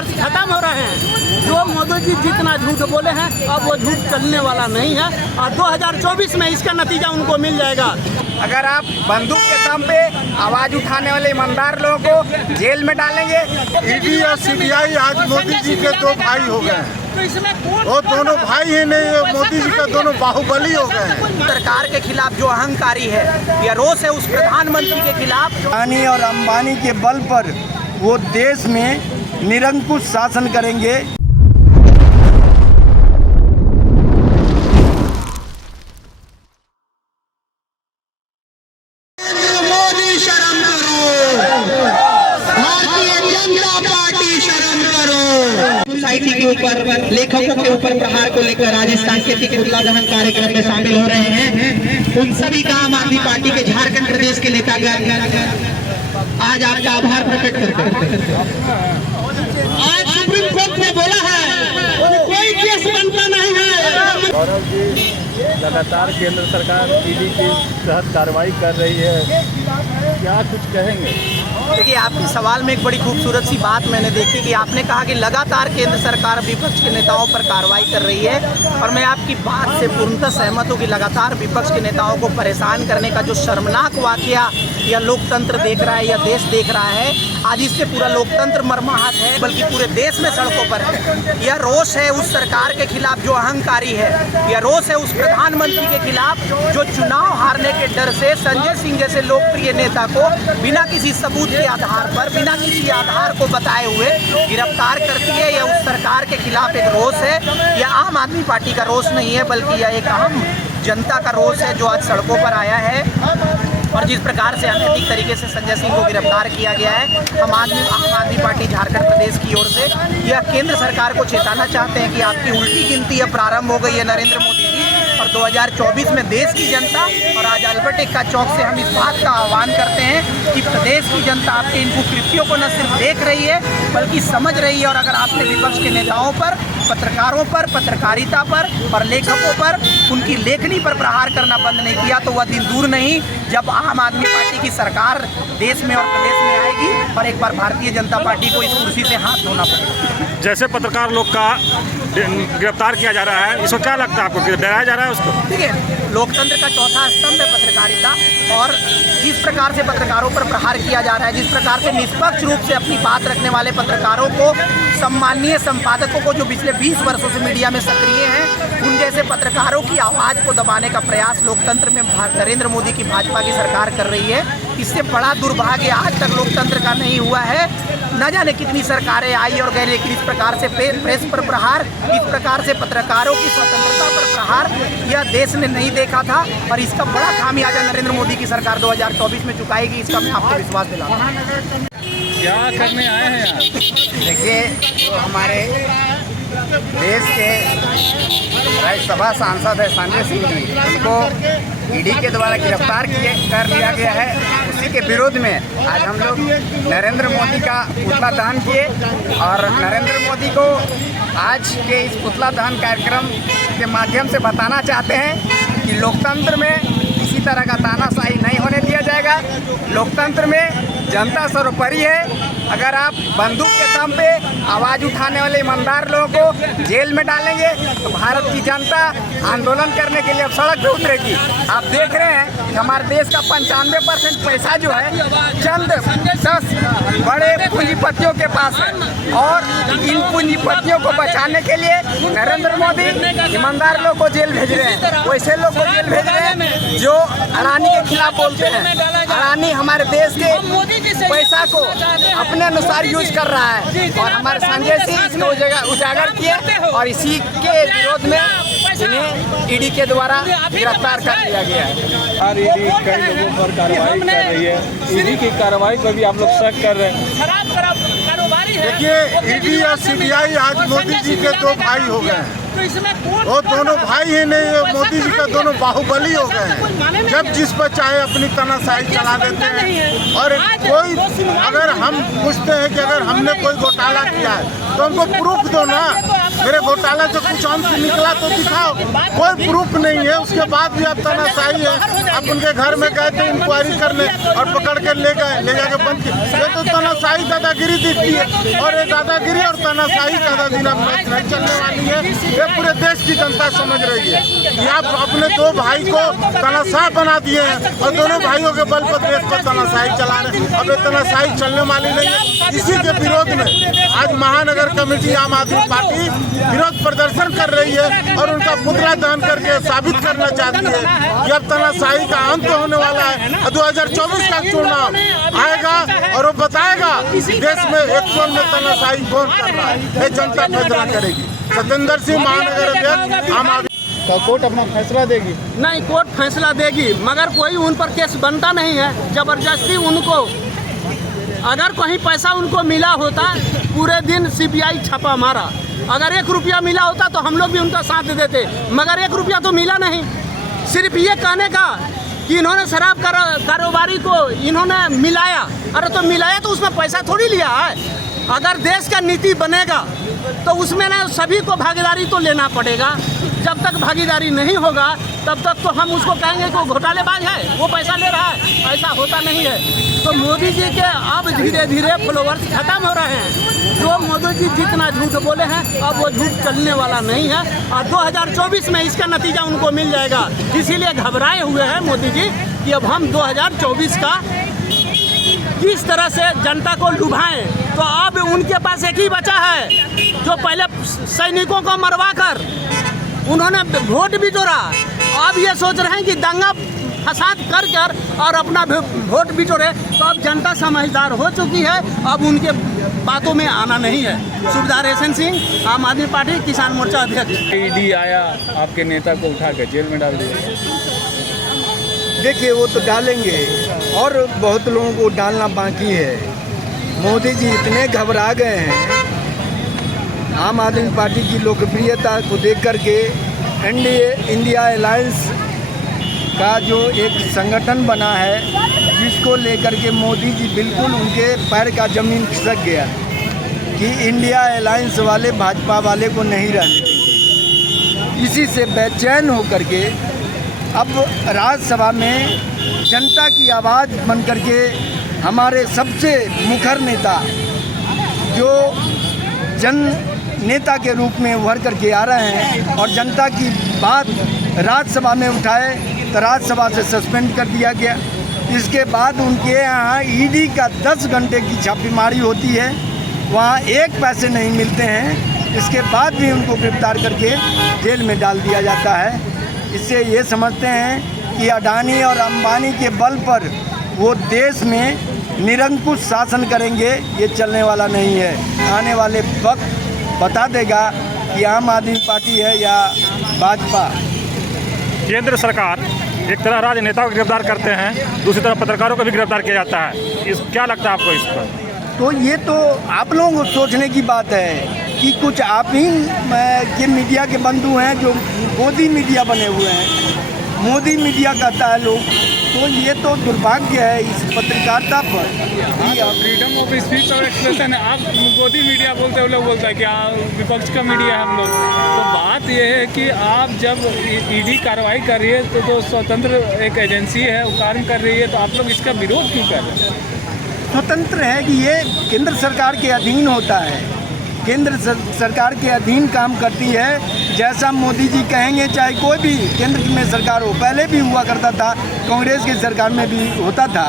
वर्ष खत्म हो रहे हैं। जो मोदी जी जितना झूठ बोले हैं अब वो झूठ चलने वाला नहीं है और 2024 में इसका नतीजा उनको मिल जाएगा। अगर आप बंदूक के दम पे आवाज उठाने वाले ईमानदार लोगों को जेल में डालेंगे। ईडी और सीबीआई आज मोदी जी के दो भाई हो गए हैं। वो दोनों भाई ही नहीं, मोदी जी का दोनों बाहुबली हो गए हैं। सरकार के खिलाफ जो अहंकारी है या रोष है उस प्रधानमंत्री के खिलाफ। अडानी और अंबानी के बल पर वो देश में निरंकुश शासन करेंगे। मोदी शर्म करो, भारतीय जनता पार्टी शर्म करो। सोसाइटी के ऊपर, लेखकों के ऊपर प्रहार को लेकर आज इस सांकेतिक पुतला दहन कार्यक्रम में शामिल हो रहे हैं। उन सभी का आम आदमी पार्टी के झारखंड प्रदेश के नेतागण आज आपका आभार प्रकट करते हैं। आज सुप्रीम कोर्ट ने बोला है कोई केस बनता नहीं है। गौरव जी, लगातार केंद्र सरकार ईडी के तहत कार्रवाई कर रही है, क्या कुछ कहेंगे? देखिए, आपके सवाल में एक बड़ी खूबसूरत सी बात मैंने देखी कि आपने कहा कि लगातार केंद्र सरकार विपक्ष के नेताओं पर कार्रवाई कर रही है और मैं आपकी बात से पूर्णतः सहमत हूँ कि लगातार विपक्ष के नेताओं को परेशान करने का जो शर्मनाक वाकया या लोकतंत्र देख रहा है या देश देख रहा है, आज इससे पूरा लोकतंत्र मर्माहत है, बल्कि पूरे देश में सड़कों पर है। यह रोष है उस सरकार के खिलाफ जो अहंकारी है, यह रोष है उस प्रधानमंत्री के खिलाफ जो चुनाव हारने के डर से संजय सिंह जैसे लोकप्रिय नेता को बिना किसी सबूत के आधार पर, बिना किसी आधार को बताए हुए गिरफ्तार करती है। यह उस सरकार के खिलाफ एक रोष है। यह आम आदमी पार्टी का रोष नहीं है, बल्कि यह एक आम जनता का रोष है जो आज सड़कों पर आया है। और जिस प्रकार से अनैतिक तरीके से संजय सिंह को गिरफ्तार किया गया है, हम आम आदमी पार्टी झारखंड प्रदेश की ओर से यह केंद्र सरकार को चेताना चाहते हैं कि आपकी उल्टी गिनती अब प्रारंभ हो गई है नरेंद्र मोदी जी। और 2024 में देश की जनता और आज अल्बर्ट एक्का चौक से हम इस बात का आह्वान करते हैं कि प्रदेश की जनता आपके इन कुकृत्यों को न सिर्फ देख रही है बल्कि समझ रही है। और अगर आपने विपक्ष के नेताओं पर, पत्रकारों पर, पत्रकारिता पर और लेखकों पर, उनकी लेखनी पर प्रहार करना बंद नहीं किया तो वह दिन दूर नहीं जब आम आदमी पार्टी की सरकार देश में और प्रदेश में आएगी और एक बार भारतीय जनता पार्टी को इस कुर्सी से हाथ धोना पड़ेगा। जैसे पत्रकार लोग का गिरफ्तार किया जा रहा है, इसको क्या लगता है आपको, डराया जा रहा है उसको? देखिए, लोकतंत्र का चौथा स्तंभ है पत्रकारिता और जिस प्रकार से पत्रकारों पर प्रहार किया जा रहा है, जिस प्रकार से निष्पक्ष रूप से अपनी बात रखने वाले पत्रकारों को, सम्माननीय संपादकों को जो पिछले 20 वर्षों से मीडिया में सक्रिय हैं, उन जैसे पत्रकारों की आवाज़ को दबाने का प्रयास लोकतंत्र में नरेंद्र मोदी की भाजपा की सरकार कर रही है। इससे बड़ा दुर्भाग्य आज तक लोकतंत्र का नहीं हुआ है। न जाने कितनी सरकारें आई और गई, लेकिन इस प्रकार से प्रेस पर प्रहार, इस प्रकार से पत्रकारों की स्वतंत्रता पर प्रहार यह देश ने नहीं देखा था। और इसका बड़ा खामियाजा नरेंद्र मोदी की सरकार 2024 में चुकाएगी, इसका मैं आपको विश्वास दिलाता हूँ। क्या करने आए हैं यहाँ? देखिए, जो हमारे देश के राज्यसभा सांसद है संजय सिंह जी, उनको ईडी के द्वारा गिरफ्तार कर लिया गया है। उसी के विरोध में आज हम लोग नरेंद्र मोदी का पुतला दहन किए और नरेंद्र मोदी को आज के इस पुतला दहन कार्यक्रम के माध्यम से बताना चाहते हैं कि लोकतंत्र में किसी तरह का तानाशाही नहीं होने दिया जाएगा। लोकतंत्र में जनता सर्वोपरि है। अगर आप बंदूक के दम पे आवाज़ उठाने वाले ईमानदार लोगों को जेल में डालेंगे तो भारत की जनता आंदोलन करने के लिए अब सड़क पे उतरेगी। आप देख रहे हैं कि हमारे देश का 95% पैसा जो है चंद 10 बड़े पूंजीपतियों के पास है और इन पूंजीपतियों को बचाने के लिए नरेंद्र मोदी ईमानदार लोग को जेल भेज रहे हैं, वैसे लोग को जेल भेज रहे हैं जो अडानी के खिलाफ बोलते हैं। अडानी हमारे देश के पैसा को अपने अनुसार यूज कर रहा है और हमारे संजय सिंह इसको उजागर किए और इसी के विरोध में इन्हें ईडी के द्वारा गिरफ्तार कर लिया गया है। ईडी कई लोगों पर कार्रवाई कर रही है, ईडी की कार्रवाई पर भी आप लोग शक कर रहे हैं। देखिए, ईडी और सीबीआई आज मोदी जी के दो भाई हो गए हैं। तो इसमें कौन वो दोनों भाई ही नहीं, ये मोदी जी का दोनों बाहुबली हो गए हैं। जब जिस पर चाहे अपनी तानाशाही चला देते हैं। और कोई अगर हम पूछते हैं कि अगर हमने कोई घोटाला किया है तो हमको प्रूफ दो ना, मेरे घोटाला से कुछ अंश निकला तो दिखाओ। कोई प्रूफ नहीं है, उसके बाद भी आप तानाशाही है। आप उनके घर में गए थे इंक्वायरी करने और पकड़ के ले गए, ले जाके बंद किए। ये तो तानाशाही दादागिरी दिखती है, और ये दादागिरी और तानाशाही ज्यादा दिन अब नहीं चलने वाली है। ये पूरे देश की जनता समझ रही है कि आप अपने दो भाई को तानाशाह बना दिए हैं और दोनों भाइयों के बल पर देश पर तानाशाही चला रहे हैं। अब ये तानाशाही चलने वाली नहीं है। इसी के विरोध में आज महानगर कमेटी आम आदमी पार्टी विरोध प्रदर्शन कर रही है और उनका पुतला दहन करके साबित करना चाहती है कि अब तानाशाही का अंत होने वाला है। 2024 का चुनाव आएगा और वो बताएगा देश में एक्चुअल में तानाशाही कौन कर रहा है। ये जनता फैसला करेगी। सत्येंद्र सिंह महानगर अध्यक्ष आम आदमी। तो कोर्ट अपना फैसला देगी? नहीं, कोर्ट फैसला देगी, मगर कोई उन पर केस बनता नहीं है। जबरदस्ती उनको, अगर कहीं पैसा उनको मिला होता, पूरे दिन सीबीआई छापा मारा। अगर 1 रुपया मिला होता तो हम लोग भी उनका साथ देते, मगर 1 रुपया तो मिला नहीं। सिर्फ ये कहने का कि इन्होंने शराब कारोबारी को इन्होंने मिलाया। अरे तो मिलाया तो उसमें पैसा थोड़ी लिया है। अगर देश का नीति बनेगा तो उसमें ना सभी को भागीदारी तो लेना पड़ेगा। जब तक भागीदारी नहीं होगा तब तक तो हम उसको कहेंगे कि वो घोटालेबाज है, वो पैसा ले रहा है। ऐसा होता नहीं है। तो मोदी जी के अब धीरे धीरे फॉलोवर्स खत्म हो रहे हैं। जो मोदी जी जितना झूठ बोले हैं अब वो झूठ चलने वाला नहीं है, और 2024 में इसका नतीजा उनको मिल जाएगा। इसीलिए घबराए हुए हैं मोदी जी कि अब हम 2024 का किस तरह से जनता को लुभाएं। तो अब उनके पास एक ही बचा है, जो पहले सैनिकों को मरवा कर उन्होंने वोट भी तोड़ा। अब ये सोच रहे हैं कि दंगा फसाद कर और अपना वोट भी तोड़े। तो अब जनता समझदार हो चुकी है, अब उनके बातों में आना नहीं है। सुबेदार एहसन सिंह, आम आदमी पार्टी, किसान मोर्चा अध्यक्ष। ईडी आया, आपके नेता को उठा कर जेल में डाल दिया। देखिए, वो तो डालेंगे और बहुत लोगों को डालना बाकी है। मोदी जी इतने घबरा गए हैं। आम आदमी पार्टी की लोकप्रियता को देख करके इंडिया अलायंस का जो एक संगठन बना है, जिसको लेकर के मोदी जी बिल्कुल उनके पैर का जमीन खिसक गया कि इंडिया अलायंस वाले भाजपा वाले को नहीं रहने देंगे। इसी से बेचैन होकर के अब राज्यसभा में जनता की आवाज़ बन करके हमारे सबसे मुखर नेता, जो जन नेता के रूप में उभर करके आ रहे हैं और जनता की बात राज्यसभा में उठाए, तो राज्यसभा से सस्पेंड कर दिया गया। इसके बाद उनके यहाँ ईडी का 10 घंटे की छापेमारी होती है, वहाँ 1 पैसे नहीं मिलते हैं। इसके बाद भी उनको गिरफ्तार करके जेल में डाल दिया जाता है। इससे ये समझते हैं कि अडानी और अंबानी के बल पर वो देश में निरंकुश शासन करेंगे। ये चलने वाला नहीं है। आने वाले वक्त बता देगा कि आम आदमी पार्टी है या भाजपा। केंद्र सरकार एक तरह राजनेताओं को गिरफ्तार करते हैं, दूसरी तरफ पत्रकारों को भी गिरफ्तार किया जाता है। क्या लगता है आपको इस पर? तो ये तो आप लोगों को सोचने की बात है कि कुछ आप ही के मीडिया के बंधु हैं जो मोदी मीडिया बने हुए हैं। मोदी मीडिया कहता है लोग, तो ये तो दुर्भाग्य है इस पत्रकारिता पर। फ्रीडम ऑफ स्पीच और एक्सप्रेशन है। आप मोदी मीडिया बोलते हो, लोग बोलता है कि विपक्ष का मीडिया है हम लोग। तो बात यह है कि आप जब ईडी कार्रवाई कर रही है तो स्वतंत्र एक एजेंसी है, वो कार्य कर रही है, तो आप लोग इसका विरोध क्यों कर रहे हैं? स्वतंत्र है कि ये केंद्र सरकार के अधीन होता है। केंद्र सरकार के अधीन काम करती है। जैसा मोदी जी कहेंगे, चाहे कोई भी केंद्र में सरकार हो, पहले भी हुआ करता था, कांग्रेस की सरकार में भी होता था,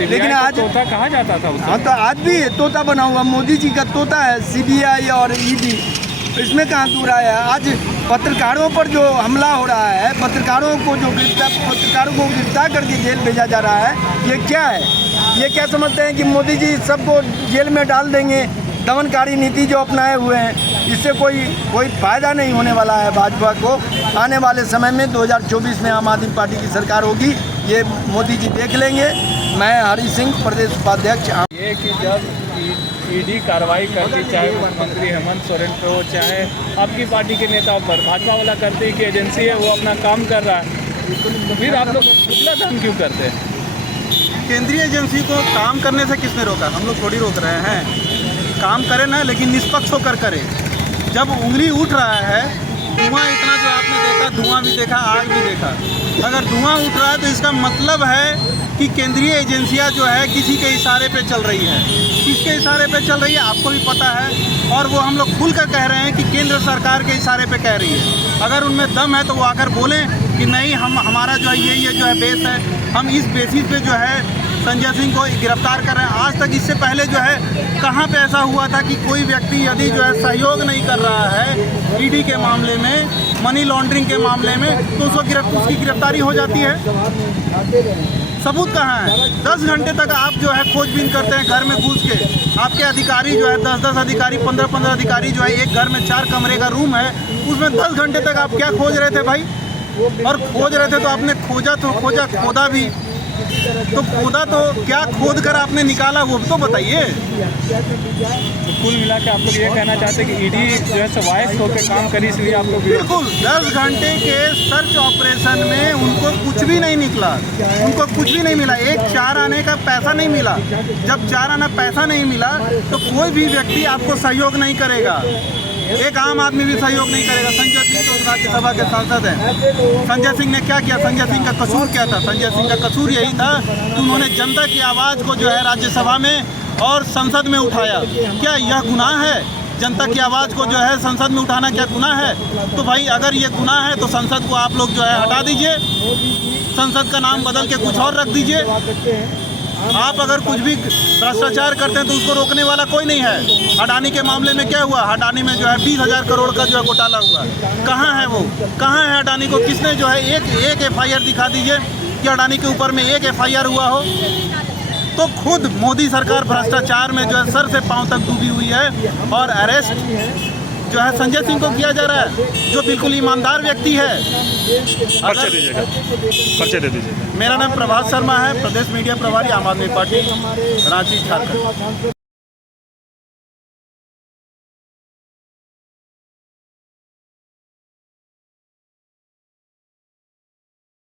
लेकिन आज तोता कहा जाता था उसे। हाँ, तो आज भी तोता बना हुआ मोदी जी का तोता है सीबीआई और ईडी। इसमें कहाँ दूर आया? आज पत्रकारों पर जो हमला हो रहा है, पत्रकारों को गिरफ्तार करके जेल भेजा जा रहा है, ये क्या है? ये क्या समझते हैं कि मोदी जी सबको जेल में डाल देंगे? दमनकारी नीति जो अपनाए हुए हैं, इससे कोई फ़ायदा नहीं होने वाला है भाजपा को। आने वाले समय में 2024 में आम आदमी पार्टी की सरकार होगी, ये मोदी जी देख लेंगे। मैं हरि सिंह, प्रदेश उपाध्यक्ष। ये कि जब ईडी कार्रवाई करती, चाहे मुख्यमंत्री हेमंत सोरेन पे हो, चाहे आपकी पार्टी के नेताओं पर, भाजपा वाला करते हैं कि एजेंसी है वो अपना काम कर रहा है, तो फिर आप लोग पुतला दहन क्यों करते हैं? केंद्रीय एजेंसी को काम करने से किसने रोका? हम लोग थोड़ी रोक रहे हैं। काम करे ना, लेकिन निष्पक्ष होकर करे। जब उंगली उठ रहा है, धुआं इतना जो आपने देखा, धुआं भी देखा, आग भी देखा, अगर धुआं उठ रहा है तो इसका मतलब है कि केंद्रीय एजेंसियां जो है किसी के इशारे पे चल रही है। किसके इशारे पे चल रही है आपको भी पता है, और वो हम लोग खुल कर कह रहे हैं कि केंद्र सरकार के इशारे पे कह रही है। अगर उनमें दम है तो वो आकर बोलें कि नहीं, हमारा जो है ये जो है बेस है, हम इस बेसिस पे जो है संजय सिंह को गिरफ्तार कर रहे हैं। आज तक इससे पहले जो है कहाँ पे ऐसा हुआ था कि कोई व्यक्ति यदि जो है सहयोग नहीं कर रहा है ईडी के मामले में, मनी लॉन्ड्रिंग के मामले में, तो उसकी गिरफ्तारी हो जाती है? सबूत कहाँ है? 10 घंटे तक आप जो है खोजबीन करते हैं घर में घुस के। आपके अधिकारी जो है 10-10 अधिकारी, 15-15 अधिकारी जो है, एक घर में 4 कमरे का रूम है, उसमें 10 घंटे तक आप क्या खोज रहे थे भाई? और खोज रहे थे तो आपने खोदा भी, तो खोदा तो क्या खोद कर आपने निकाला वो तो बताइए। तो कुल मिला के आप लोग ये कहना चाहते हैं कि ईडी जो है सवाइस होकर काम करी, इसलिए आप लोग बिल्कुल 10 घंटे के सर्च ऑपरेशन में उनको कुछ भी नहीं निकला, उनको कुछ भी नहीं मिला। एक 4 आने का पैसा नहीं मिला। जब 4 आना पैसा नहीं मिला तो कोई भी व्यक्ति आपको सहयोग नहीं करेगा, एक आम आदमी भी सहयोग नहीं करेगा। संजय सिंह तो राज्यसभा के सांसद हैं। संजय सिंह ने क्या किया? संजय सिंह का कसूर क्या था? संजय सिंह का कसूर यही था कि उन्होंने जनता की आवाज़ को जो है राज्यसभा में और संसद में उठाया। क्या यह गुनाह है? जनता की आवाज़ को जो है संसद में उठाना क्या गुनाह है? तो भाई अगर ये गुनाह है तो संसद को आप लोग जो है हटा दीजिए, संसद का नाम बदल के कुछ और रख दीजिए। आप अगर कुछ भी भ्रष्टाचार करते हैं तो उसको रोकने वाला कोई नहीं है। अडानी के मामले में क्या हुआ? अडानी में जो है 20,000 करोड़ का जो है घोटाला हुआ। कहाँ है वो? कहाँ है अडानी को? किसने जो है एक FIR दिखा दीजिए कि अडानी के ऊपर में एक FIR हुआ हो। तो खुद मोदी सरकार भ्रष्टाचार में जो है सर से पांव तक डूबी हुई है, और अरेस्ट जो है संजय सिंह को किया जा रहा है, जो बिल्कुल ईमानदार व्यक्ति है। पर्चे दे दीजिएगा। मेरा नाम प्रभात शर्मा है, प्रदेश मीडिया प्रभारी, आम आदमी पार्टी, रांची, झारखंड।